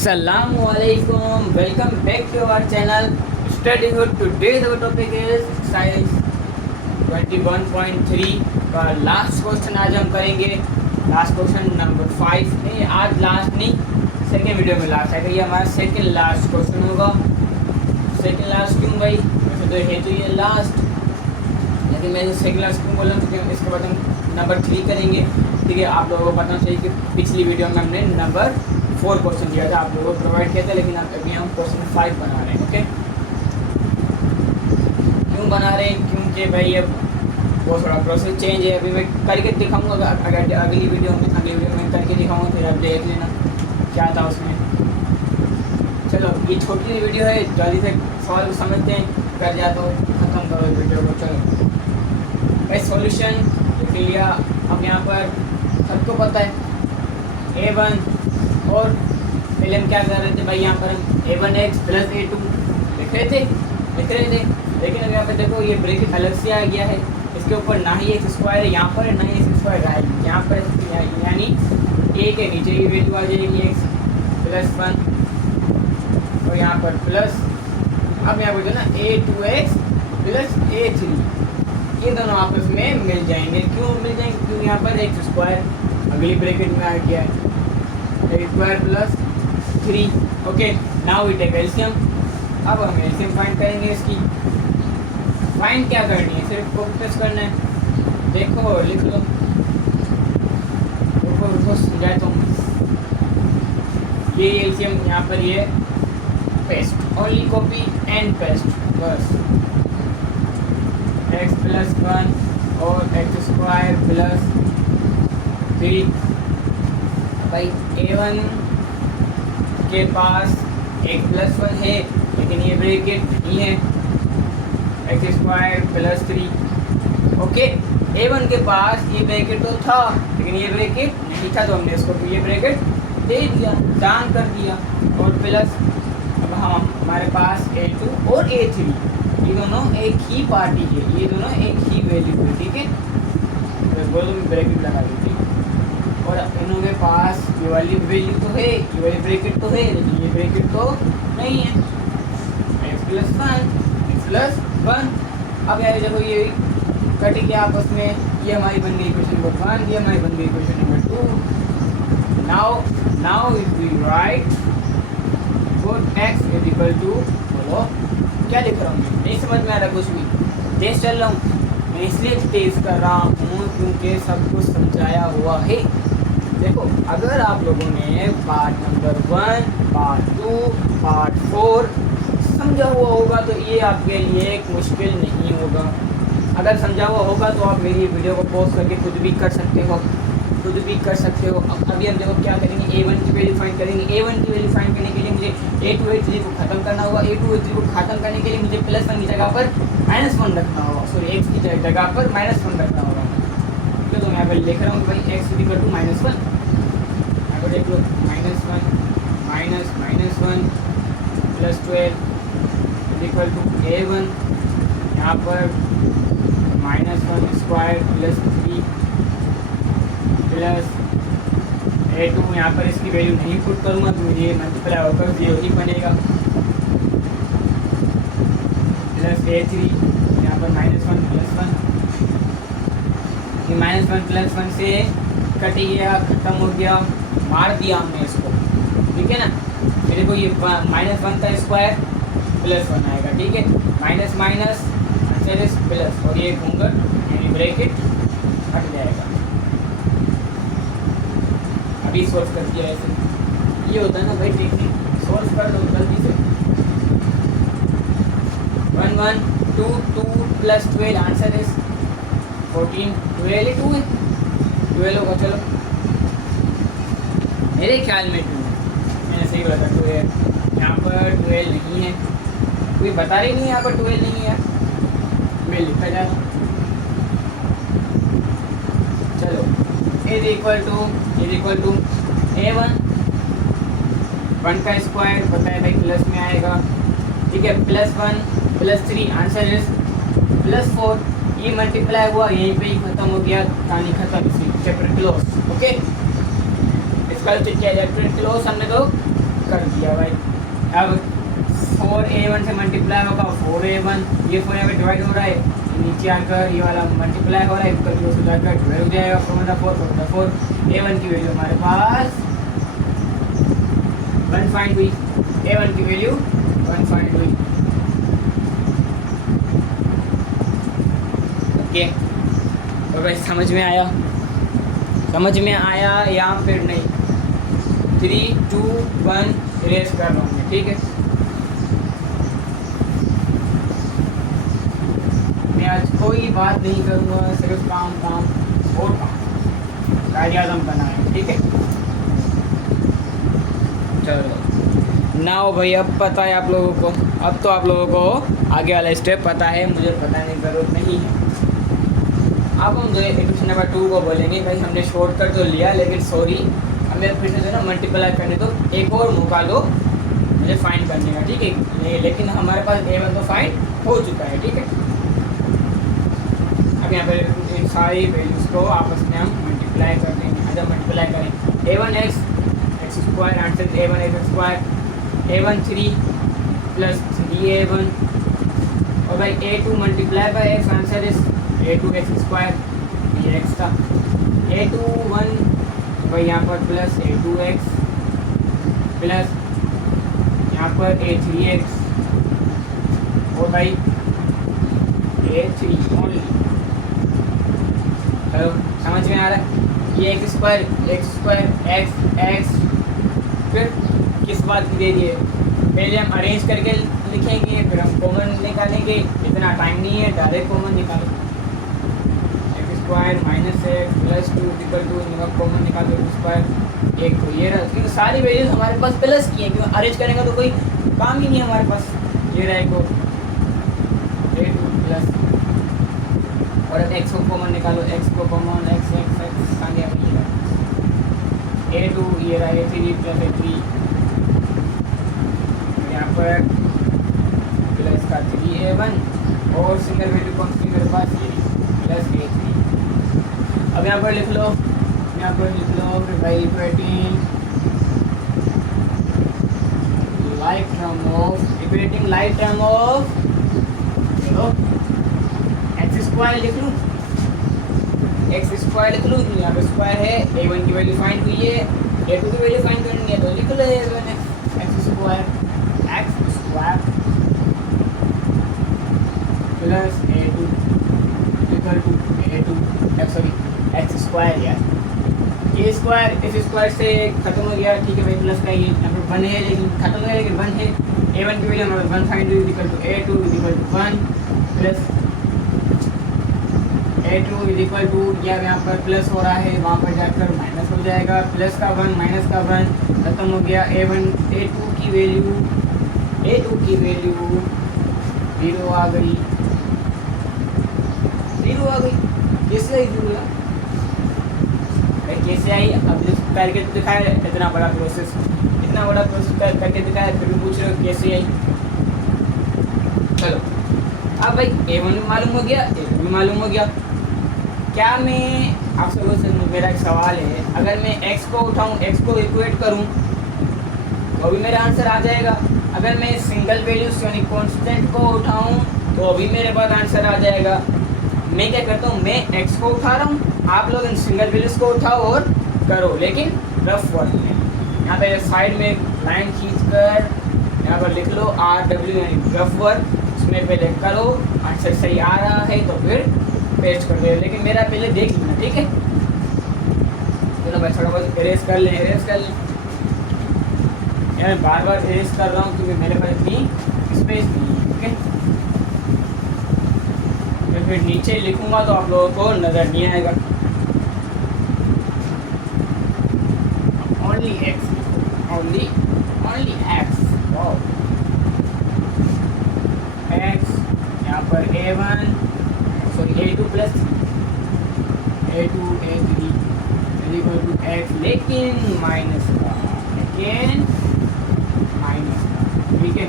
Assalamualaikum. Welcome back to our channel Studyhood. Today's our topic is Science 21.3 का last question आज हम करेंगे. Last question number 5 नहीं, आज लास्ट नहीं, सेकेंड वीडियो में लास्ट आएगा. ये हमारा सेकेंड लास्ट क्वेश्चन होगा. सेकेंड लास्ट क्यों भाई? वैसे तो है तो ये लास्ट, लेकिन मैं सेकेंड लास्ट क्यों बोल रहा हूँ क्योंकि इसके बाद हम नंबर 3 करेंगे. ठीक है, आप लोगों को पता चाहिए कि पिछली वीडियो में हमने नंबर 4 क्वेश्चन दिया था, आप लोगों को प्रोवाइड किया था, लेकिन अभी हम क्वेश्चन 5 बना रहे हैं. ओके, क्यों बना रहे हैं? क्योंकि भाई अब वो थोड़ा प्रोसेस चेंज है. अभी मैं करके दिखाऊंगा, अगर अगली वीडियो में करके दिखाऊंगा, फिर आप देख लेना क्या था उसमें. चलो, ये छोटी वीडियो है, जल्दी से सवाल समझते हैं, कर जाए तो ख़त्म करो वीडियो को. चलो भाई, सॉल्यूशन लिख लिया. अब यहाँ पर सबको पता है A1, और पहले हम क्या कर रहे थे भाई, यहाँ पर हम A1x प्लस A2 लिख रहे थे. लेकिन अब यहाँ पर देखो, ये ब्रैकेट अलग से आ गया है. इसके ऊपर ना ही एक्स स्क्वायर है यहाँ पर, ना ही एक्स स्क्वायर आएगी यहाँ पर, यानी ए के नीचे की वैल्यू आ जाएगी x प्लस 1, और यहाँ पर प्लस. अब यहाँ पर जो ना A2x प्लस A3, ये दोनों आपस में मिल जाएंगे. क्यों मिल जाएंगे? क्योंकि यहाँ पर एक्स स्क्वायर अगली ब्रैकेट में आ गया है, x square plus 3. Okay, now we take LCM. अब हम एलसीएम फाइंड करेंगे इसकी. फाइंड क्या करनी है? सिर्फ फोकस करना है. देखो, लिख लो, रुको समझाए तो. ये एलसीएम यहाँ पर ये paste, only copy and paste, बस. एक्स प्लस 1 और एक्स स्क्वायर प्लस 3. भाई A1 के पास एक प्लस 1 है, लेकिन ये ब्रैकेट नहीं है. X square plus 3. Okay, A1 के पास ये ब्रैकेट तो था, लेकिन ये ब्रैकेट नहीं था, तो हमने इसको ये ब्रैकेट दे दिया, दान कर दिया. और प्लस अब हमारे पास A2 और A3, ये दोनों एक ही पार्टी है, ये दोनों एक ही वैल्यू है. ठीक है, तो दोनों में ब्रैकेट लगा दीजिए. और इनों के पास ये वाली वैल्यू तो है, ये वाली ब्रैकेट तो है, लेकिन ये ब्रैकेट तो नहीं है. X plus 1. अब यार देखो, ये कट गया आपस में. ये हमारी बन गई इक्वेशन नंबर 1, ये हमारी बन गई equation number 2. Now if we write for x is equal to, बोलो क्या लिख रहा हूँ? नहीं समझ में आ रहा कुछ भी? तेज चल रहा हूँ मैं, इसलिए तेज कर रहा हूँ क्योंकि सब कुछ समझाया हुआ है. देखो, अगर आप लोगों ने पार्ट नंबर 1, पार्ट 2, पार्ट 4 समझा हुआ होगा तो ये आपके लिए एक मुश्किल नहीं होगा. अगर समझा हुआ होगा तो आप मेरी वीडियो को पॉज करके खुद भी कर सकते हो. अब अभी हम देखो क्या करेंगे, A1 की वैल्यू फाइंड करेंगे. A1 की वैल्यू फाइंड करने के लिए मुझे A2 A3 को खत्म करना होगा. A2 A3 को खत्म करने के लिए मुझे प्लस 1 की जगह पर -1 रखना होगा. सॉरी, x की जगह पर -1 रखना होगा. तो मैं यहाँ पर लिख रहा हूँ भाई x इक्वल टू -1. यहाँ पर देख लो, -1 प्लस 12 इक्वल टू A1. यहाँ पर -1 स्क्वायर प्लस 3 प्लस A2. यहाँ पर इसकी वैल्यू नहीं पुट करूँगा तो मुझे मल्टीप्लाई होकर 0 ही बनेगा. प्लस A3, यहाँ पर -1 प्लस 1. ये -1 प्लस 1 से कट गया, ख़त्म हो गया, मार दिया हमने इसको. ठीक है ना? मेरे को ये -1 का स्क्वायर प्लस 1 आएगा. ठीक है, minus minus answer is plus, और ये घूंघट यानी ब्रैकेट हट जाएगा. अभी सॉल्व कर दिया. ऐसे ये होता है ना भाई, टेक्निक. सॉल्व कर दो जल्दी से. 1 2 प्लस 12 आंसर इज 14. 12 2 है, 12 होगा. चलो, मेरे ख्याल में 2 मैंने सही बोला था. 2 है यहाँ पर, 12 नहीं है. कोई बता रही नहीं यहाँ पर 12 नहीं है, मैं लिखा जा रहा हूँ. चलो, इज इक्वल टू A1 1 का स्क्वायर पता है भाई, प्लस में आएगा. ठीक है, plus 1 plus 3 answer is plus 4. ये मल्टीप्लाई हुआ, यहीं पे ही खत्म हो गया, कहानी खत्म. इसी चैप्टर क्लोज. ओके, इसका जो किया जाए क्लोज हमने तो कर दिया भाई। अब 4a1 से मल्टीप्लाई होगा 4a1, ये 4 यहाँ पे डिवाइड हो रहा है, नीचे आकर ये वाला मल्टीप्लाई हो रहा है, इक्वल टू से जाकर डिवाइड हो जाएगा 4 a1 की वैल्यू हमारे पास 1 फाइंड हुई, a1 की वैल्यू 1 फाइंड हुई। ओके, तो भाई समझ में आया, समझ में आया या फिर नहीं? 3 2 1 इरेज कर रहा हूँ, ठीक है। मैं आज कोई बात नहीं करूँगा, सिर्फ काम काम और काम, कायद-ए-आज़म बनाए, ठीक है। चलो नाउ भाई, अब पता है आप लोगों को, अब तो आप लोगों को आगे वाला स्टेप पता है, मुझे बताने की ज़रूरत नहीं है। अब हम जो इक्वेशन नंबर 2 को बोलेंगे भाई, हमने शॉर्टकट तो लिया, लेकिन सॉरी हमें फिर से जो ना मल्टीप्लाई करने दो, एक और मौका दो मुझे फाइंड करने का, ठीक है। लेकिन हमारे पास a1 तो फाइंड हो चुका है, ठीक है। अब यहाँ पर इन सारी वैल्यूज़ को आपस में हम मल्टीप्लाई कर देंगे। अगर मल्टीप्लाई करें a1x square answer a1x square, a1 3 plus 3a1 और भाई a2 multiply by x answer is a2x square, ये x था, a2 1 भाई यहाँ पर प्लस a2x प्लस यहाँ पर a3x और भाई a3 ओनली। चलो समझ में आ रहा है? ये x स्क्वायर x फिर किस बात की दे दिए, पहले हम अरेंज करके लिखेंगे, फिर हम कॉमन निकालेंगे, इतना टाइम नहीं है, डायरेक्ट कॉमन निकालो। x square minus x plus 2 equal to common निकालो x स्क्वायर, एक तो ये रहा, क्योंकि सारी वैल्यूज हमारे पास प्लस की है, क्योंकि अरेंज करेंगे तो कोई काम ही नहीं है हमारे पास। ये रहा एक a2 प्लस और अब x को कॉमन निकालो, x को कॉमन x कहाँ गया a2, ये रहा a3 प्लस a3, यहाँ पर प्लस का 3a1 और सिंगल वैल्यू कांस्टेंट मेरे पास ये प्लस a3। अब यहाँ पर लिख लो, यहाँ पर लिख लो फिर भाई इक्वेटिंग लाइक टर्म ऑफ चलो एक्स स्क्वायर लिख लूँ, एक्स स्क्वायर लिख लूँ, यहाँ पे स्क्वायर है, a1 की वैल्यू फाइंड हुई है, a2 की वैल्यू फाइंड करनी है, तो लिख लो x square plus a2 equal to a2 sorry x square, यार ये स्क्वायर इस स्क्वायर से खत्म हो गया, ठीक है भाई, प्लस का ये यहाँ पर 1 है, लेकिन खत्म हो गया, लेकिन 1 है, a1 की वैल्यू हमारे 1 फाइंड हुई equal to a2 equal to 1 plus a2 equal to, या यहाँ पर प्लस हो रहा है, वहाँ पर जाकर माइनस हो जाएगा, प्लस का 1 माइनस का 1 खत्म हो गया, a2 की वैल्यू 0 आ गई, कैसे आई 0 यार, कैसे आई? अब करके तो दिखाया, इतना बड़ा प्रोसेस करके दिखाया, फिर भी पूछ रहे हो कैसे आई। चलो अब भाई a1 भी मालूम हो गया, a2 भी मालूम हो गया। क्या मैं आप लोगों से, मेरा एक सवाल है, अगर मैं x को उठाऊं, x को इक्वेट करूं तो अभी मेरा आंसर आ जाएगा। अगर मैं सिंगल वैल्यूज यानी कांस्टेंट को उठाऊं तो अभी मेरे पास आंसर आ जाएगा। मैं क्या करता हूँ, मैं x को उठा रहा हूँ, आप लोग इन सिंगल वैल्यूज को उठाओ और करो, लेकिन रफ वर्क में। यहाँ पे साइड में लाइन खींचकर यहाँ पर लिख लो RW यानी रफ वर्क, उसमें पहले करो, आंसर सही आ रहा है तो फिर पेस्ट कर दो, लेकिन मेरा पहले देख लेना, ठीक है। चलो भाई थोड़ा बहुत इरेज कर लें। यार बार बार इरेज कर रहा हूँ क्योंकि मेरे पास इतनी स्पेस नहीं है, ठीक है। मैं फिर नीचे लिखूंगा तो आप लोगों को नज़र नहीं आएगा। Only x, only x, x यहाँ पर a1 sorry a2 plus a2 a3 equal to x, लेकिन माइनस का, ठीक है।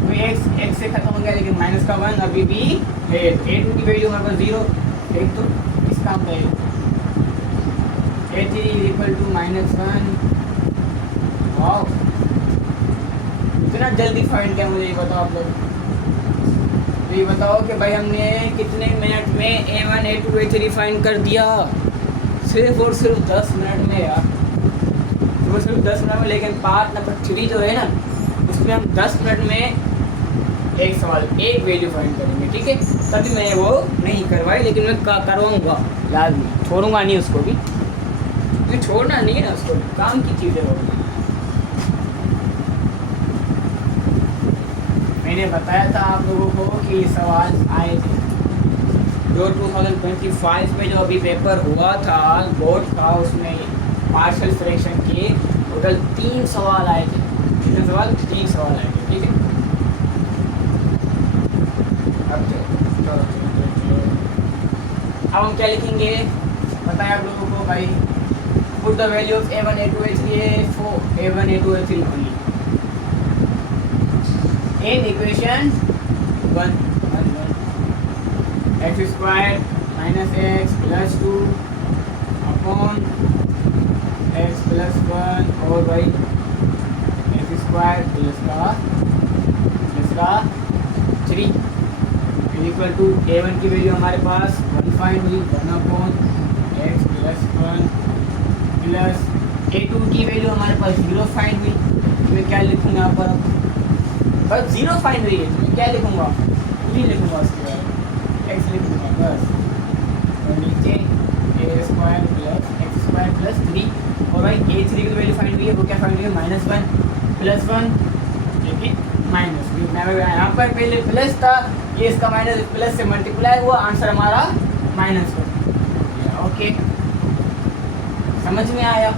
तो x से खत्म हो गया, लेकिन माइनस का 1 अभी भी है। a2 की वैल्यू हमारे पास 0, एक तो इस काम का a3 इक्वल टू -1, वाओ कितना जल्दी फाइंड किया मुझे ये बताओ आप लोग। तो ये बताओ कि भाई हमने कितने मिनट में A1 A2 A3 फाइंड कर दिया, सिर्फ और सिर्फ 10 मिनट में यार, वो सिर्फ 10 मिनट में। लेकिन पार्ट नंबर 3 जो है ना, उसमें हम 10 मिनट में एक सवाल एक वैल्यू फाइंड करेंगे, ठीक है। तभी मैंने वो नहीं करवाई, लेकिन मैं करवाऊँगा लाजमी, छोड़ूंगा नहीं उसको भी, क्योंकि छोड़ना नहीं है ना उसको, काम की चीज़ है वो। मैंने बताया था आप लोगों को कि ये सवाल आए थे जो 2025 में जो अभी पेपर हुआ था, बोर्ड था, उसमें पार्शियल सिलेक्शन के टोटल 3 सवाल आए थे। कितने सवाल? 3 सवाल आए थे, ठीक है। अब हम क्या लिखेंगे बताया आप लोगों को भाई। Put the value of A1 A2 A3 for A1 A2 A3 only in equation 1 x squared minus x plus 2 upon x plus 1 और भाई x squared plus का 3 इक्वल टू A1 की वैल्यू हमारे पास 1 फाइंड हुई, 1 upon x plus 1 plus A2 की value हमारे पास 0 find हुई। मैं क्या लिखूँगा यहाँ पर, बस 0 फाइंड हुई है, तो मैं क्या लिखूँगा, नहीं लिखूँगा उसके बाद x लिखूँगा बस, और नीचे A square plus x square plus 3 और भाई A3 की वैल्यू फाइंड हुई है, वो क्या फाइंड हुई है, -1 प्लस 1 देखिए माइनस, मैं यहाँ पर पहले प्लस था, ये इसका माइनस प्लस से मल्टीप्लाई हुआ, आंसर हमारा -1। ओके, समझ में आया,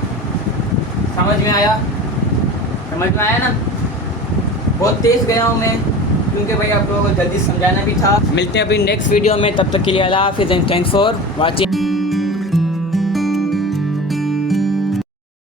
समझ में आया, समझ में आया ना। बहुत तेज़ गया हूँ मैं, क्योंकि भाई आप लोगों को जल्दी समझाना भी था। मिलते हैं अभी नेक्स्ट वीडियो में, तब तक के लिए अल्लाह हाफिज़ एंड थैंक्स फॉर वाचिंग।